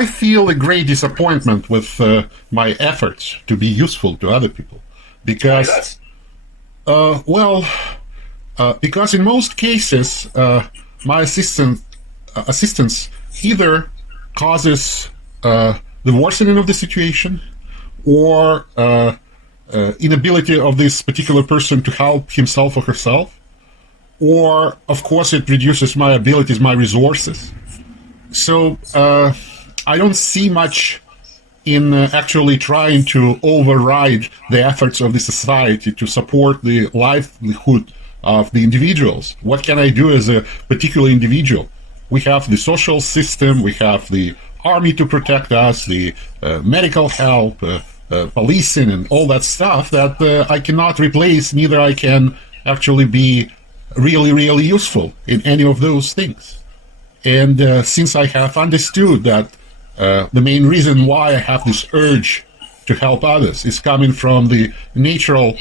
I feel a great disappointment with my efforts to be useful to other people, because, well, because in most cases, my assistance either causes the worsening of the situation, or inability of this particular person to help himself or herself, or, of course, it reduces my abilities, my resources. So I don't see much in actually trying to override the efforts of the society to support the livelihood of the individuals. What can I do as a particular individual? We have the social system, we have the army to protect us, the medical help, policing, and all that stuff that I cannot replace. Neither I can actually be really, really useful in any of those things. And since I have understood that the main reason why I have this urge to help others is coming from the natural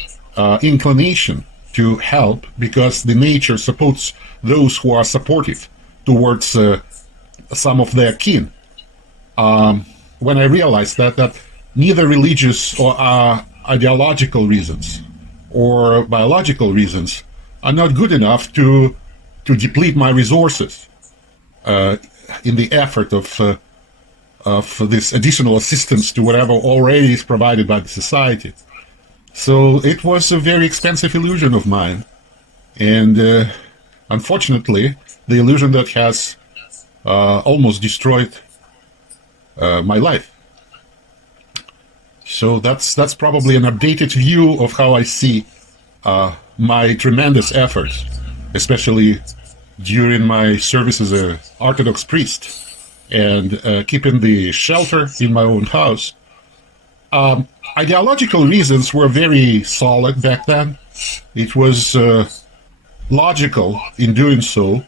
inclination to help, because the nature supports those who are supportive towards some of their kin. When I realized that neither religious or ideological reasons or biological reasons are not good enough to deplete my resources in the effort of this additional assistance to whatever already is provided by the society. So it was a very expensive illusion of mine, and unfortunately, the illusion that has almost destroyed my life. So that's probably an updated view of how I see my tremendous efforts, especially during my service as an Orthodox priest and keeping the shelter in my own house. Ideological reasons were very solid back then. It was logical in doing so,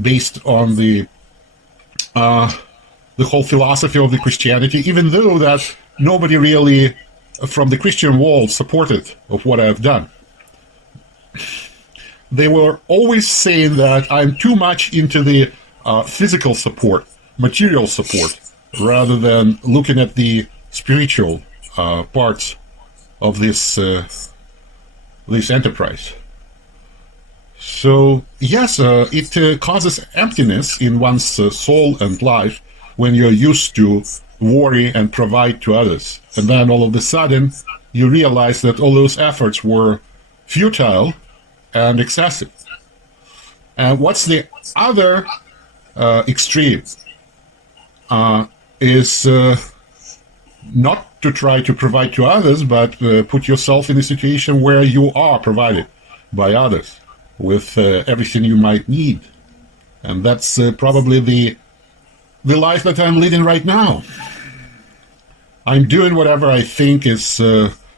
based on the whole philosophy of the Christianity, even though that nobody really from the Christian world supported of what I've done. They were always saying that I'm too much into the physical support, material support, rather than looking at the spiritual parts of this this enterprise. So yes, it causes emptiness in one's soul and life when you're used to worry and provide to others, and then all of a sudden you realize that all those efforts were futile and excessive. And what's the other extreme is not to try to provide to others, but put yourself in a situation where you are provided by others with everything you might need. And that's probably the life that I'm leading right now. I'm doing whatever I think is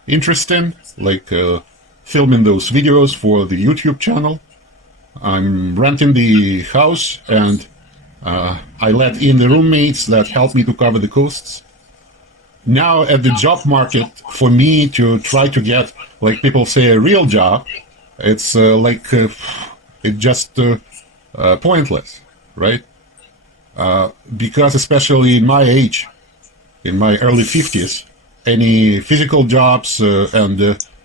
interesting, like filming those videos for the YouTube channel. I'm renting the house, and I let in the roommates that help me to cover the costs. Now at the job market, for me to try to get, like people say, a real job, it's it's just pointless, right? Because especially in my age, in my early 50s, any physical jobs and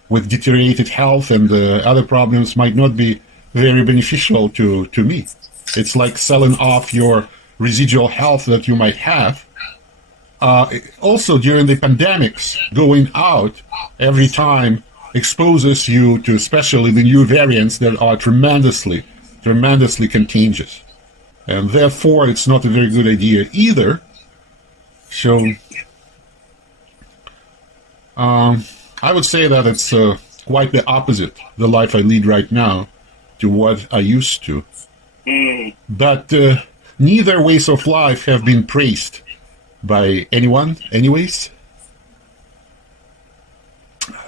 with deteriorated health and other problems might not be very beneficial to me. It's like selling off your residual health that you might have. Also, during the pandemics, going out every time exposes you to especially the new variants that are tremendously contagious. And therefore, it's not a very good idea either. So, I would say that it's quite the opposite, the life I lead right now, to what I used to. But neither ways of life have been praised by anyone, anyways.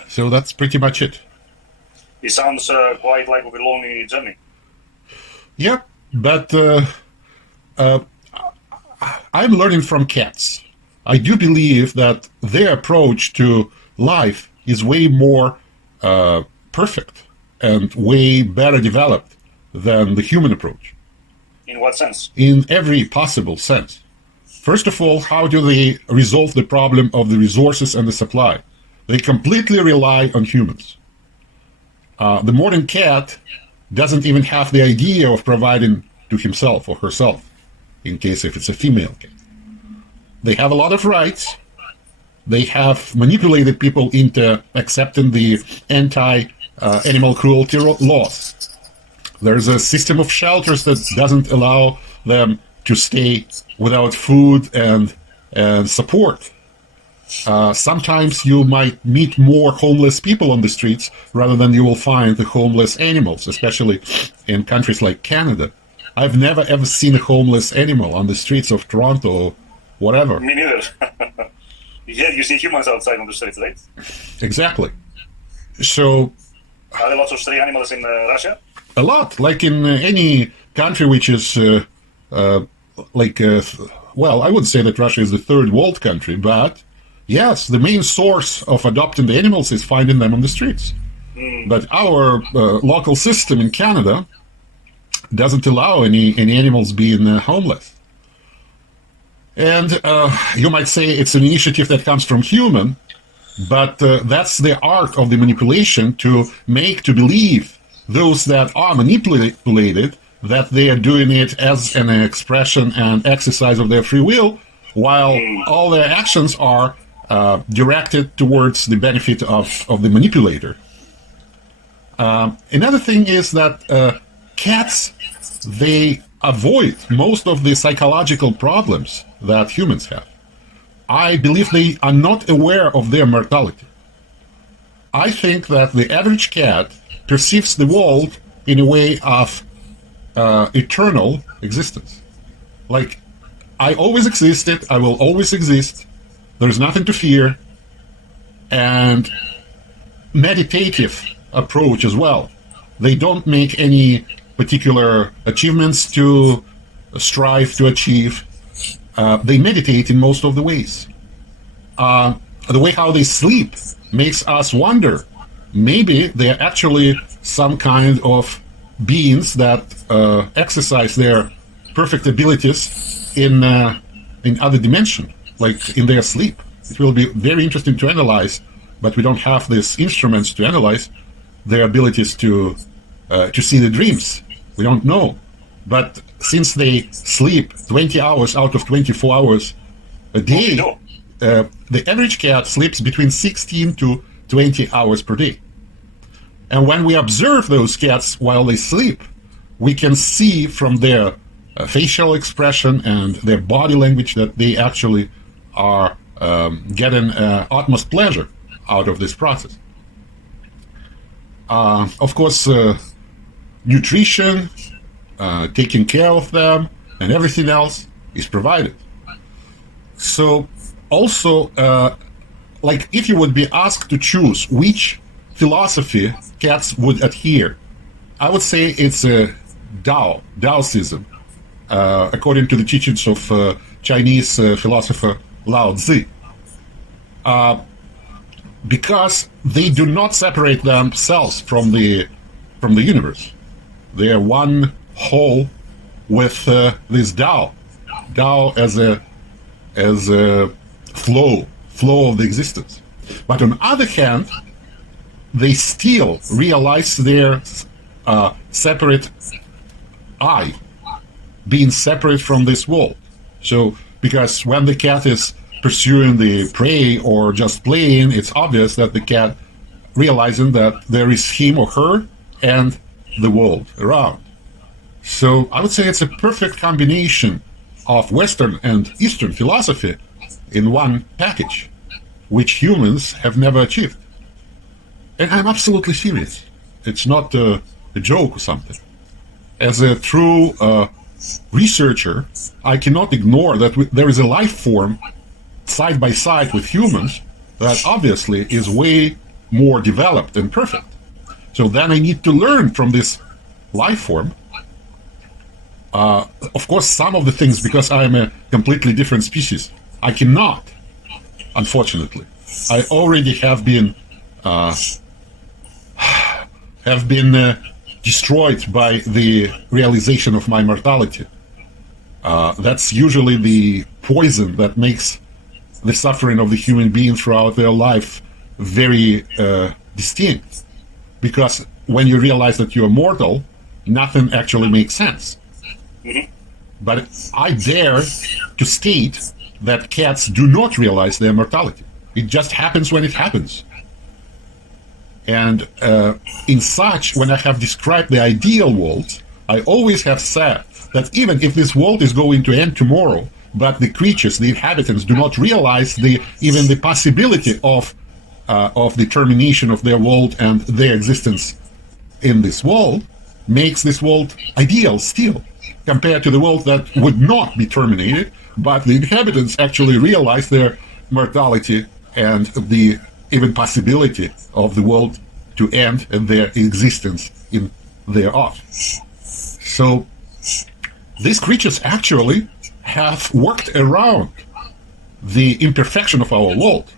So that's pretty much it. It sounds quite like a lonely journey. Yep, but I'm learning from cats. I do believe that their approach to life is way more perfect and way better developed than the human approach. In what sense? In every possible sense. First of all, how do they resolve the problem of the resources and the supply? They completely rely on humans. The modern cat doesn't even have the idea of providing to himself or herself, in case if it's a female cat. They have a lot of rights. They have manipulated people into accepting the anti-animal cruelty laws. There's a system of shelters that doesn't allow them to stay without food and support. Sometimes you might meet more homeless people on the streets rather than you will find the homeless animals, especially in countries like Canada. I've never ever seen a homeless animal on the streets of Toronto or whatever. Me neither. Yeah, you see humans outside on the streets, right? Exactly. So... Are there lots of stray animals in Russia? A lot, like in any country which is well, I would say that Russia is the third world country, but yes, the main source of adopting the animals is finding them on the streets. But our local system in Canada doesn't allow any animals being homeless. And you might say it's an initiative that comes from human, but that's the art of the manipulation, to make to believe those that are manipulated that they are doing it as an expression and exercise of their free will, while all their actions are directed towards the benefit of the manipulator. Another thing is that cats, they avoid most of the psychological problems that humans have. I believe they are not aware of their mortality. I think that the average cat perceives the world in a way of eternal existence. Like, I always existed, I will always exist, there's nothing to fear, and meditative approach as well. They don't make any particular achievements to strive to achieve. They meditate in most of the ways. The way how they sleep makes us wonder, maybe they're actually some kind of beings that exercise their perfect abilities in other dimension, like in their sleep. It will be very interesting to analyze, but we don't have these instruments to analyze their abilities to see the dreams. We don't know. But since they sleep 20 hours out of 24 hours a day, the average cat sleeps between 16 to 20 hours per day. And when we observe those cats while they sleep, we can see from their facial expression and their body language that they actually are getting utmost pleasure out of this process. Of course, nutrition, taking care of them, and everything else is provided. So also, like if you would be asked to choose which philosophy cats would adhere, I would say it's a Taoism, according to the teachings of Chinese philosopher Lao Tzu. Because they do not separate themselves from the universe. They are one whole with this Tao as a flow of the existence. But on the other hand, they still realize their separate I, being separate from this world. So, because when the cat is pursuing the prey or just playing, it's obvious that the cat realizing that there is him or her and the world around. So I would say it's a perfect combination of Western and Eastern philosophy in one package, which humans have never achieved. And I'm absolutely serious. It's not a joke or something. As a true researcher, I cannot ignore that there is a life form side by side with humans that obviously is way more developed and perfect. So then I need to learn from this life form. Of course, some of the things, because I am a completely different species, I cannot, unfortunately. I already have been destroyed by the realization of my mortality. That's usually the poison that makes the suffering of the human being throughout their life very distinct. Because when you realize that you're mortal, nothing actually makes sense. But I dare to state that cats do not realize their mortality. It just happens when it happens. And in such, when I have described the ideal world, I always have said that even if this world is going to end tomorrow, but the creatures, the inhabitants, do not realize even the possibility of the termination of their world and their existence in this world, makes this world ideal still, compared to the world that would not be terminated, but the inhabitants actually realize their mortality and the even possibility of the world to end and their existence in thereof. So these creatures actually have worked around the imperfection of our world.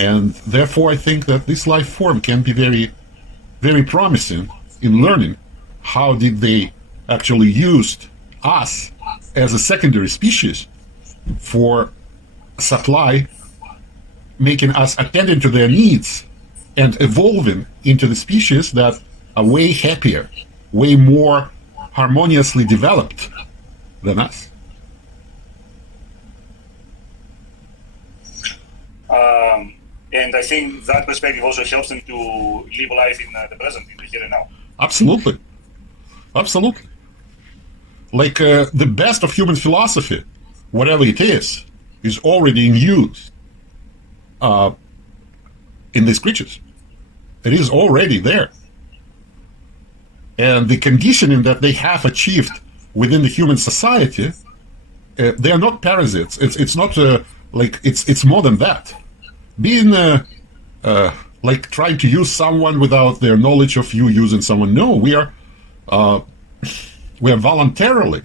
And therefore I think that this life form can be very, very promising in learning how did they actually use us as a secondary species for supply, making us attending to their needs and evolving into the species that are way happier, way more harmoniously developed than us. And I think that perspective also helps them to live life in the present, in the here and now. Absolutely. Absolutely. Like the best of human philosophy, whatever it is already in use in these creatures. It is already there. And the conditioning that they have achieved within the human society, they are not parasites. It's not like it's more than that. Being like trying to use someone without their knowledge of you using someone. No, we are voluntarily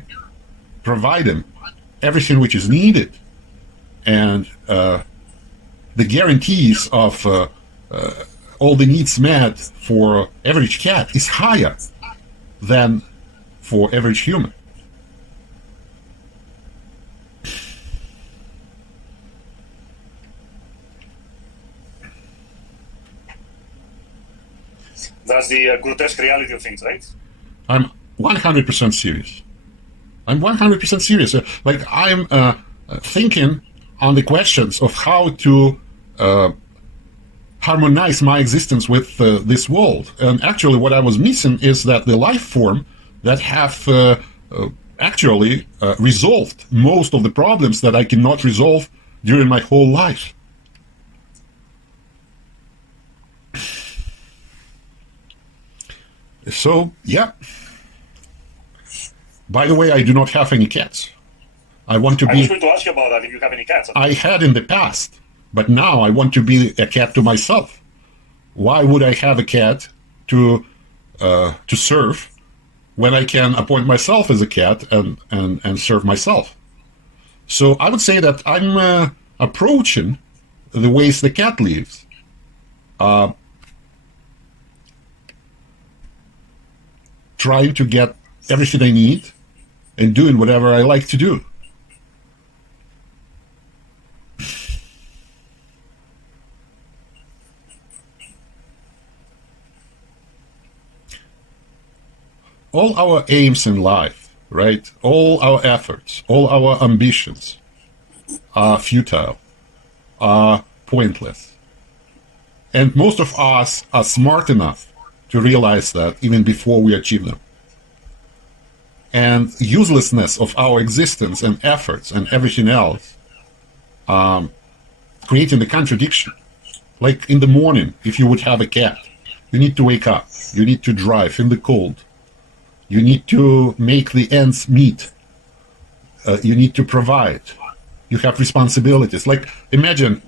providing everything which is needed, and the guarantees of all the needs met for average cat is higher than for average human. That's the grotesque reality of things, right? I'm 100% serious. I'm 100% serious. Like I'm thinking on the questions of how to harmonize my existence with this world. And actually what I was missing is that the life form that have actually resolved most of the problems that I cannot resolve during my whole life. So, yeah. By the way, I do not have any cats. I want to be... I was going to ask you about that, if you have any cats. I had in the past, but now I want to be a cat to myself. Why would I have a cat to serve when I can appoint myself as a cat and serve myself? So I would say that I'm approaching the ways the cat lives. Trying to get everything I need and doing whatever I like to do. All our aims in life, right? All our efforts, all our ambitions are futile, are pointless. And most of us are smart enough to realize that even before we achieve them. And uselessness of our existence and efforts and everything else, creating the contradiction. Like in the morning, if you would have a cat, you need to wake up, you need to drive in the cold, you need to make the ends meet, you need to provide, you have responsibilities. Like imagine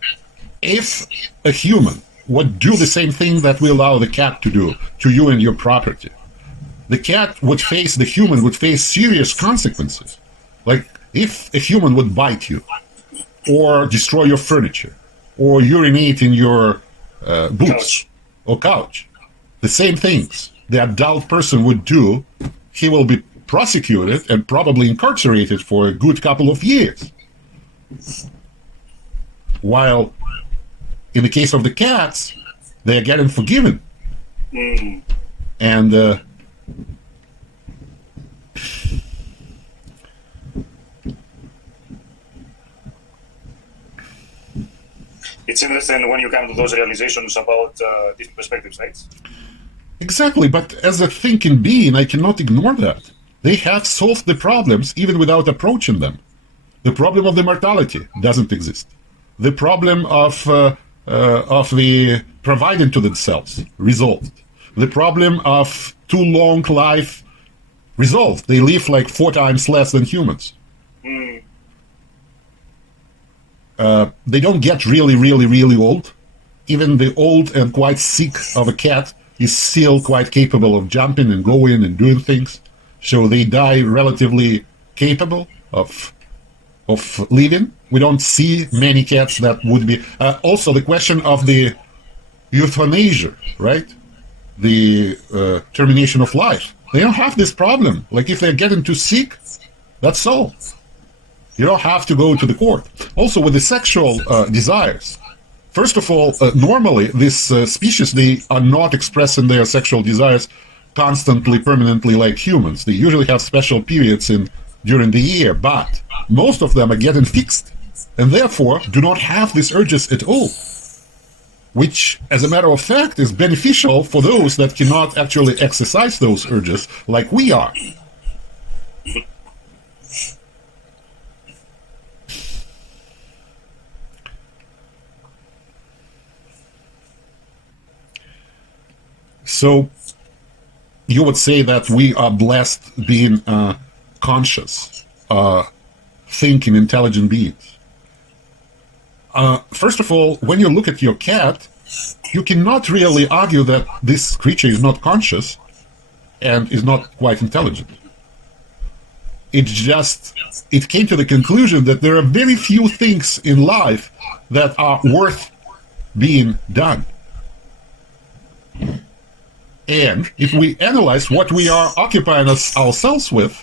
if a human would do the same thing that we allow the cat to do to you and your property. The cat would face, the human would face serious consequences. Like if a human would bite you, or destroy your furniture, or urinate in your boots or couch, the same things the adult person would do, he will be prosecuted and probably incarcerated for a good couple of years. While in the case of the cats, they are getting forgiven. And it's interesting when you come to those realizations about different perspectives, right? Exactly, but as a thinking being, I cannot ignore that. They have solved the problems even without approaching them. The problem of the mortality doesn't exist. The problem of the providing to themselves resolved. The problem of too long life resolved. They live like 4 times less than humans. They don't get really, really, really old. Even the old and quite sick of a cat is still quite capable of jumping and going and doing things. So they die relatively capable of living. We don't see many cats that would be... also, the question of the euthanasia, right? The termination of life. They don't have this problem. Like, if they're getting too sick, that's all. You don't have to go to the court. Also, with the sexual desires. First of all, normally, this species, they are not expressing their sexual desires constantly, permanently like humans. They usually have special periods during the year, but most of them are getting fixed, and therefore do not have these urges at all. Which, as a matter of fact, is beneficial for those that cannot actually exercise those urges like we are. So, you would say that we are blessed being conscious, thinking, intelligent beings. First of all, when you look at your cat, you cannot really argue that this creature is not conscious and is not quite intelligent. It came to the conclusion that there are very few things in life that are worth being done. And if we analyze what we are occupying ourselves with,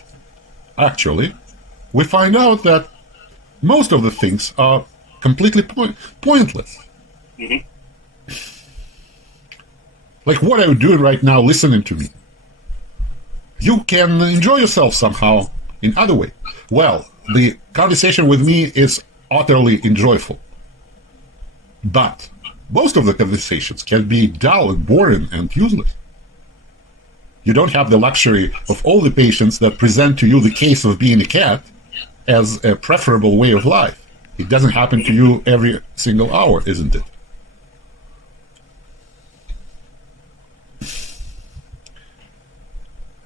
actually, we find out that most of the things are completely pointless. Like, what are you doing right now listening to me? You can enjoy yourself somehow in other way. Well, the conversation with me is utterly enjoyable. But most of the conversations can be dull and boring and useless. You don't have the luxury of all the patients that present to you the case of being a cat as a preferable way of life. It doesn't happen to you every single hour, isn't it?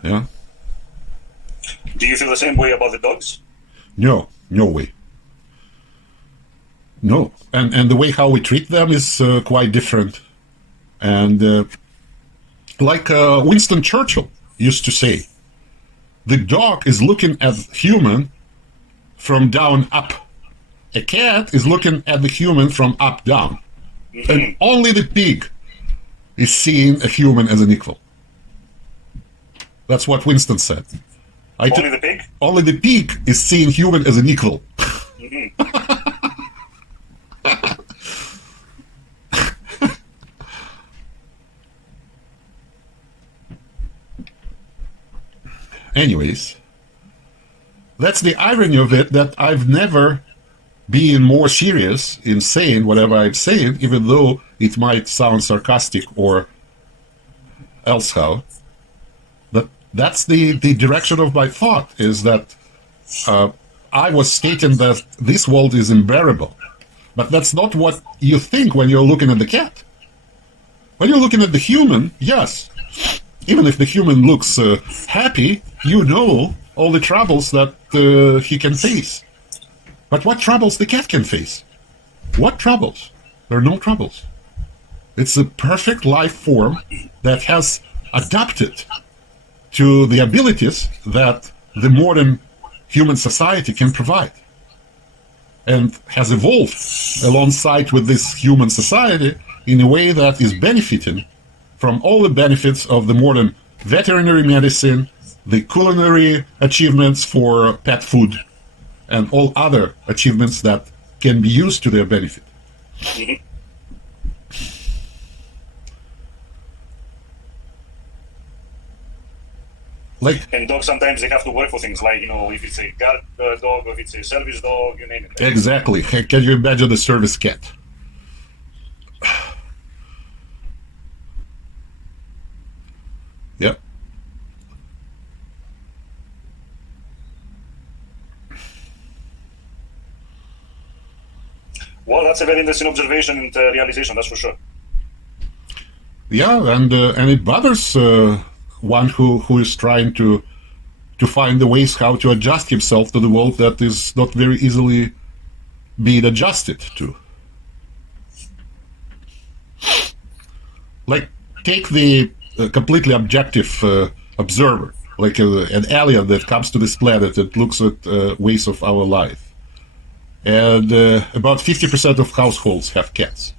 Yeah. Do you feel the same way about the dogs? No way. No. And the way how we treat them is quite different. And like Winston Churchill used to say, the dog is looking at human from down up. A cat is looking at the human from up down. And only the pig is seeing a human as an equal. That's what Winston said. Only the pig? Only the pig is seeing human as an equal. Anyways, that's the irony of it, that I've never been more serious in saying whatever I'm saying, even though it might sound sarcastic or else how. But that's the direction of my thought, is that I was stating that this world is unbearable. But that's not what you think when you're looking at the cat. When you're looking at the human, yes, even if the human looks happy, you know all the troubles that he can face. But what troubles the cat can face? What troubles? There are no troubles. It's a perfect life form that has adapted to the abilities that the modern human society can provide, and has evolved alongside with this human society in a way that is benefiting from all the benefits of the modern veterinary medicine the culinary achievements for pet food, and all other achievements that can be used to their benefit. Mm-hmm. And dogs sometimes they have to work for things like, if it's a guard dog or if it's a service dog, you name it. Exactly. Can you imagine the service cat? Yep. Well, that's a very interesting observation and realization, that's for sure. Yeah, and it bothers one who is trying to find the ways how to adjust himself to the world that is not very easily being adjusted to. Like, take the completely objective observer, like an alien that comes to this planet and looks at ways of our life. And about 50% of households have cats.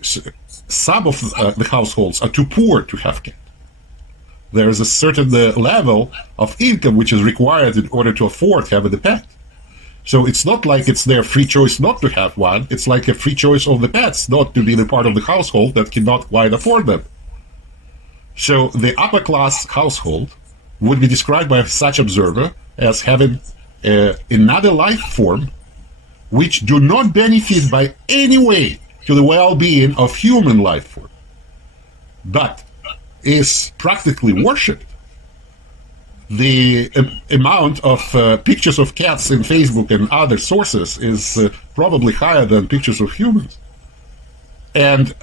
Some of the households are too poor to have cats. There is a certain level of income which is required in order to afford having a pet. So it's not like it's their free choice not to have one. It's like a free choice of the pets not to be the part of the household that cannot quite afford them. So the upper class household would be described by such observer as having another life form which do not benefit by any way to the well-being of human life form, but is practically worshipped. The amount of pictures of cats in Facebook and other sources is probably higher than pictures of humans. And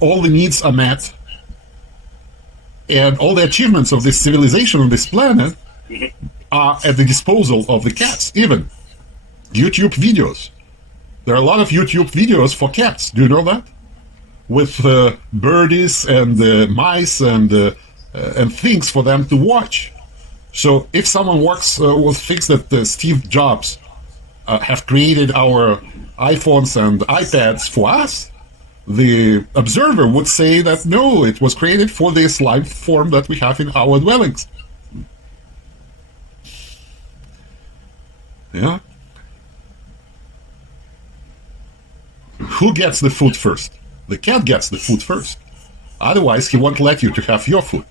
all the needs are met, and all the achievements of this civilization on this planet are at the disposal of the cats. Even YouTube videos. There are a lot of YouTube videos for cats. Do you know that? With birdies and mice and things for them to watch. So if someone works with things that Steve Jobs have created our iPhones and iPads for us, the observer would say that no, it was created for this life form that we have in our dwellings. Yeah. Who gets the food first? The cat gets the food first. Otherwise, he won't let you to have your food.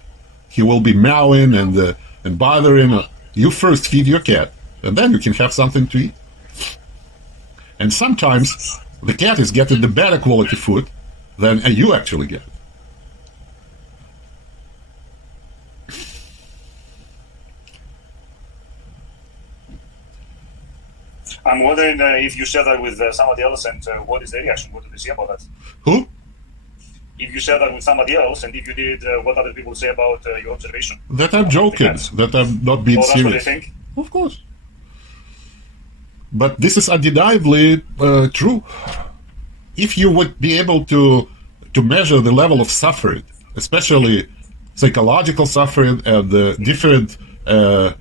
He will be meowing and bothering. You first feed your cat, and then you can have something to eat. And sometimes the cat is getting the better quality food than you actually get. I'm wondering if you share that with somebody else, and what is their reaction? What do they say about that? Who? If you share that with somebody else, and if you did, what other people say about your observation? That I'm joking, that I'm not being serious. That's what they think? Of course. But this is undeniably true. If you would be able to measure the level of suffering, especially psychological suffering and the different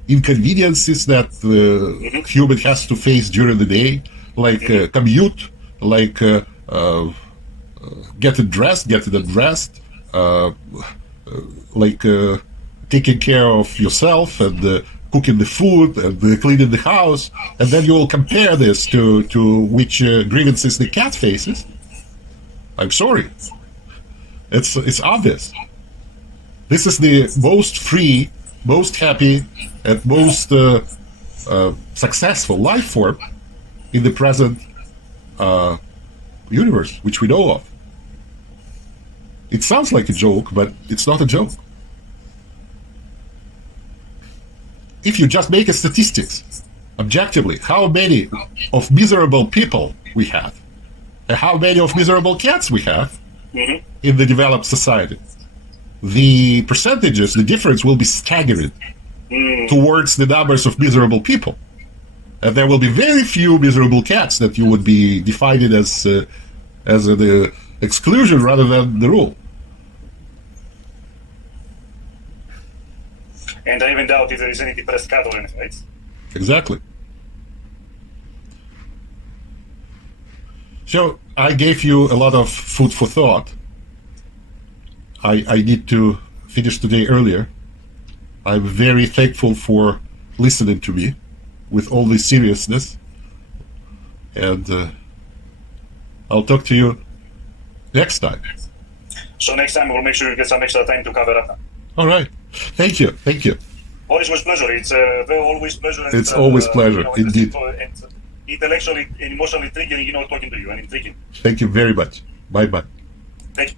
inconveniences that the human has to face during the day, like commute, like getting dressed, getting undressed, like taking care of yourself and cooking the food and cleaning the house, and then you will compare this to which grievances the cat faces. I'm sorry. It's obvious. This is the most free, most happy, and most successful life form in the present universe, which we know of. It sounds like a joke, but it's not a joke. If you just make a statistics, objectively, how many of miserable people we have, and how many of miserable cats we have in the developed society, the percentages, the difference will be staggering towards the numbers of miserable people. And there will be very few miserable cats that you would be defining as the exclusion rather than the rule. And I even doubt if there is any depressed cat or anything, right? Exactly. So I gave you a lot of food for thought. I need to finished the day earlier. I'm very thankful for listening to me with all this seriousness. And I'll talk to you next time. So next time we'll make sure you get some extra time to cover up. All right. Thank you. Thank you. Boris, it was a pleasure. It's always pleasure. And, it's always pleasure, indeed. And intellectually and emotionally triggering, talking to you and intriguing. Thank you very much. Bye-bye. Thank you.